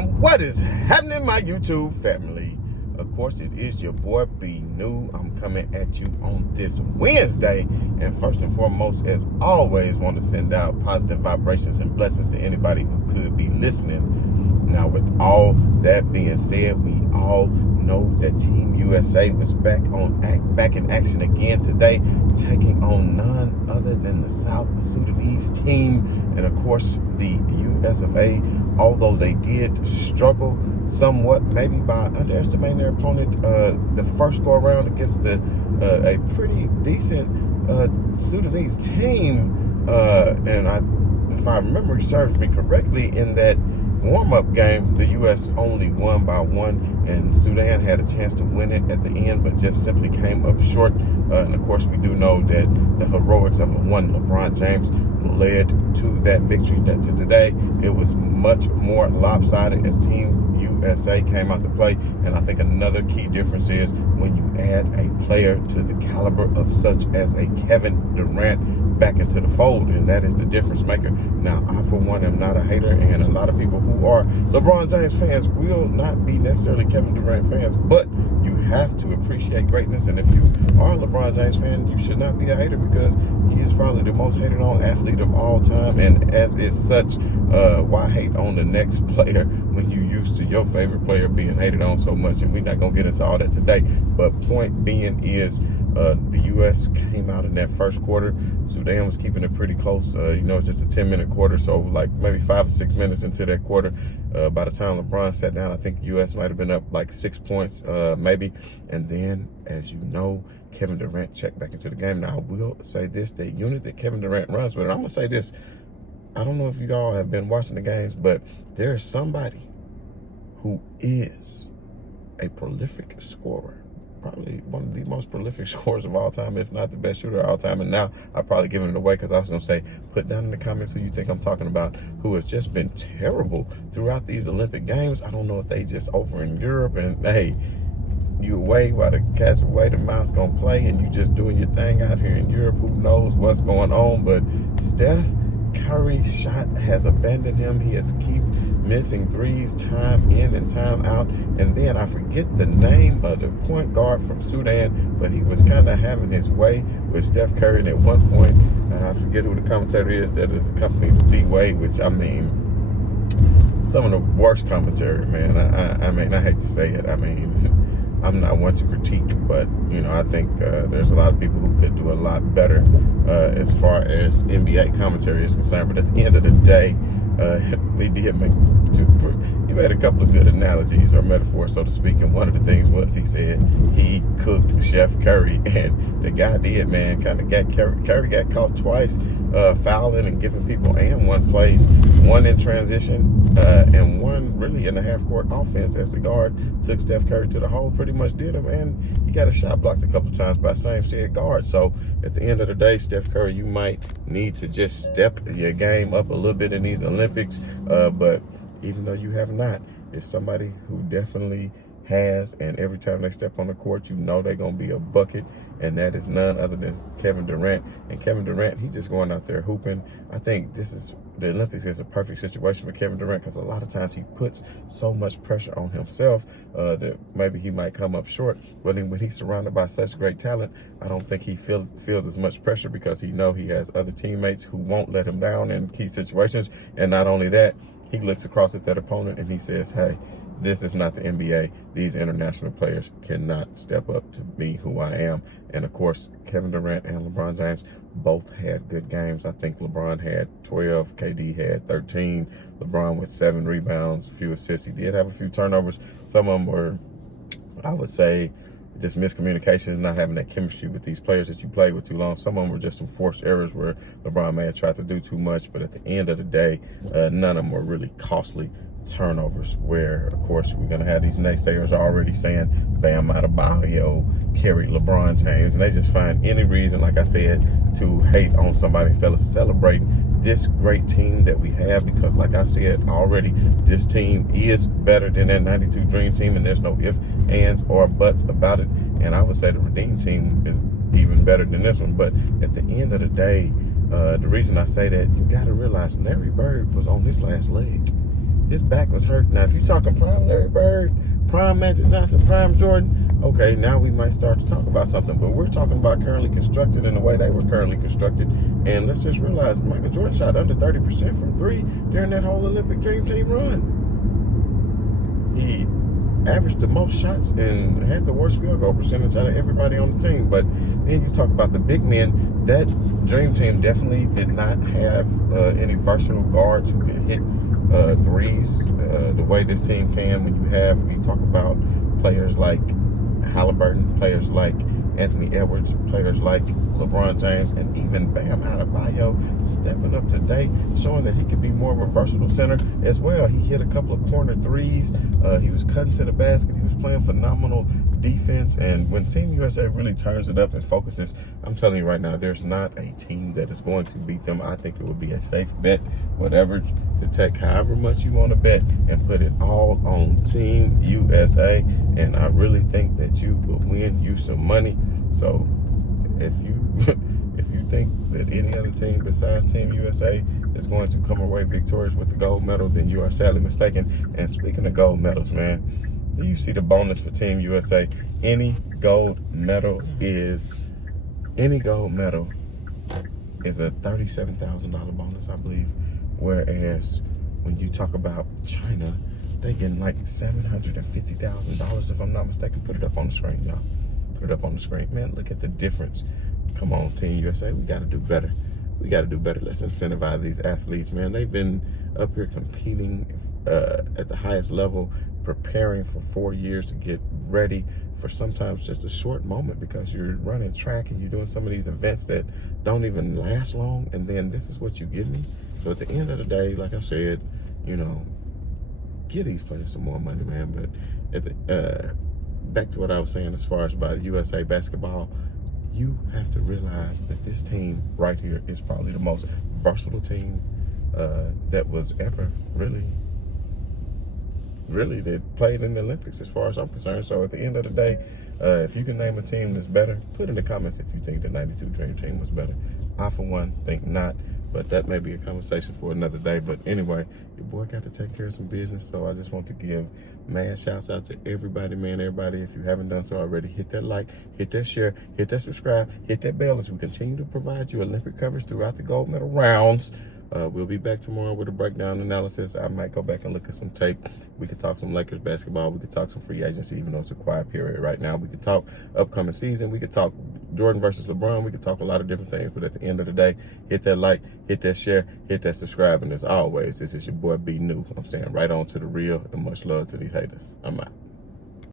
And what is happening, my YouTube family? Of course, it is your boy B New. I'm coming at you on this Wednesday. And first and foremost, as always, want to send out positive vibrations and blessings to anybody who could be listening. Now, with all that being said, we all know that Team USA was back in action again today, taking on none other than the South Sudanese team. And of course, the US of A, although they did struggle somewhat, maybe by underestimating their opponent, the first go around against a pretty decent Sudanese team. And if my memory serves me correctly, in that warm-up game, the U.S. only won by 1, and Sudan had a chance to win it at the end, but just simply came up short. And of course, we do know that the heroics of one LeBron James led to that victory. That to today, it was much more lopsided as Team USA came out to play. And I think another key difference is when you add a player to the caliber of such as a Kevin Durant back into the fold, and that is the difference maker. Now, I for one am not a hater, and a lot of people who are LeBron James fans will not be necessarily Kevin Durant fans, but you have to appreciate greatness. And if you are a LeBron James fan, you should not be a hater, because he is probably the most hated on athlete of all time. And as is such, why hate on the next player when you used to your favorite player being hated on so much? And we're not gonna get into all that today, but point being is, the U.S. came out in that first quarter. Sudan was keeping it pretty close. It's just a 10-minute quarter, so like maybe 5 or 6 minutes into that quarter, by the time LeBron sat down, I think the U.S. might have been up like 6 points, maybe. And then, as you know, Kevin Durant checked back into the game. Now, I will say this, the unit that Kevin Durant runs with, and I'm going to say this, I don't know if you all have been watching the games, but there is somebody who is a prolific scorer. Probably one of the most prolific scorers of all time, if not the best shooter of all time. And now I've probably given it away, because I was going to say, put down in the comments who you think I'm talking about, who has just been terrible throughout these Olympic Games. I don't know if they just over in Europe and, hey, you away while the cat's away, the mouse going to play, and you just doing your thing out here in Europe. Who knows what's going on? But Steph Curry's shot has abandoned him. He has keep missing threes time in and time out. And then I forget the name of the point guard from Sudan, but he was kind of having his way with Steph Curry. And at one point, I forget who the commentator is that is accompanied D-Wade, which, I mean, some of the worst commentary, man. I mean, I hate to say it. I mean, I'm not one to critique, but, I think there's a lot of people who could do a lot better as far as NBA commentary is concerned. But at the end of the day, he made a couple of good analogies or metaphors, so to speak. And one of the things was, he said he cooked Chef Curry, and the guy did, man. Kind of got Curry got caught twice, fouling and giving people and one plays, one in transition, and one really in the half-court offense, as the guard took Steph Curry to the hole, pretty much did him, and he got a shot blocked a couple of times by same said guard. So at the end of the day, Steph Curry, you might need to just step your game up a little bit in these Olympics, but even though you have not, it's somebody who definitely has, and every time they step on the court, you know they're going to be a bucket, and that is none other than Kevin Durant. And Kevin Durant, he's just going out there hooping. I think the Olympics is a perfect situation for Kevin Durant, because a lot of times he puts so much pressure on himself that maybe he might come up short. But when he's surrounded by such great talent, I don't think he feels as much pressure, because he has other teammates who won't let him down in key situations. And not only that, he looks across at that opponent and he says, hey, this is not the NBA. These international players cannot step up to be who I am. And of course, Kevin Durant and LeBron James both had good games. I think LeBron had 12, KD had 13. LeBron with 7 rebounds, a few assists. He did have a few turnovers. Some of them were, I would say, just miscommunications, not having that chemistry with these players that you play with too long. Some of them were just some forced errors where LeBron may have tried to do too much, but at the end of the day, none of them were really costly turnovers, where, of course, we're going to have these naysayers already saying Bam Adebayo carried LeBron James, and they just find any reason, like I said, to hate on somebody instead of celebrating this great team that we have, because like I said already, this team is better than that 92 Dream Team, and there's no ifs, ands, or buts about it. And I would say the Redeem Team is even better than this one. But at the end of the day, the reason I say that, you got to realize Larry Bird was on his last leg. his back was hurt. Now, if you're talking prime Larry Bird, prime Magic Johnson, prime Jordan, okay, now we might start to talk about something. But we're talking about currently constructed in the way they were currently constructed. And let's just realize Michael Jordan shot under 30% from three during that whole Olympic Dream Team run. He averaged the most shots and had the worst field goal percentage out of everybody on the team. But then you talk about the big men. That Dream Team definitely did not have any versatile guards who could hit threes the way this team can. When you talk about players like Halliburton, players like Anthony Edwards, players like LeBron James, and even Bam Adebayo stepping up today, showing that he could be more of a versatile center as well. He hit a couple of corner threes. He was cutting to the basket. He was playing phenomenal defense. And when Team USA really turns it up and focuses, I'm telling you right now, there's not a team that is going to beat them. I think it would be a safe bet, whatever, to take however much you want to bet and put it all on Team USA. And I really think that you will win you some money. So if you think that any other team besides Team USA is going to come away victorious with the gold medal, then you are sadly mistaken. And speaking of gold medals, man, do you see the bonus for Team USA? Any gold medal is a $37,000 bonus, I believe. Whereas when you talk about China, they getting like $750,000 if I'm not mistaken. Put it up on the screen, y'all. Put it up on the screen. Man, look at the difference. Come on, Team USA. We got to do better. Let's incentivize these athletes, man. They've been up here competing at the highest level, preparing for 4 years to get ready for sometimes just a short moment, because you're running track and you're doing some of these events that don't even last long, and then this is what you give me. So at the end of the day, like I said, give these players some more money, man. But at the back to what I was saying as far as about USA basketball, you have to realize that this team right here is probably the most versatile team that was ever really that played in the Olympics, as far as I'm concerned. So at the end of the day, if you can name a team that's better, put in the comments if you think the 92 Dream Team was better. I, for one, think not. But that may be a conversation for another day. But anyway, your boy got to take care of some business. So I just want to give mad shouts out to everybody, man. Everybody, if you haven't done so already, hit that like, hit that share, hit that subscribe, hit that bell as we continue to provide you Olympic coverage throughout the gold medal rounds. We'll be back tomorrow with a breakdown analysis. I might go back and look at some tape. We could talk some Lakers basketball. We could talk some free agency, even though it's a quiet period right now. We could talk upcoming season. We could talk Jordan versus LeBron. We could talk a lot of different things. But at the end of the day, hit that like, hit that share, hit that subscribe. And as always, this is your boy B New. I'm saying right on to the real, and much love to these haters. I'm out.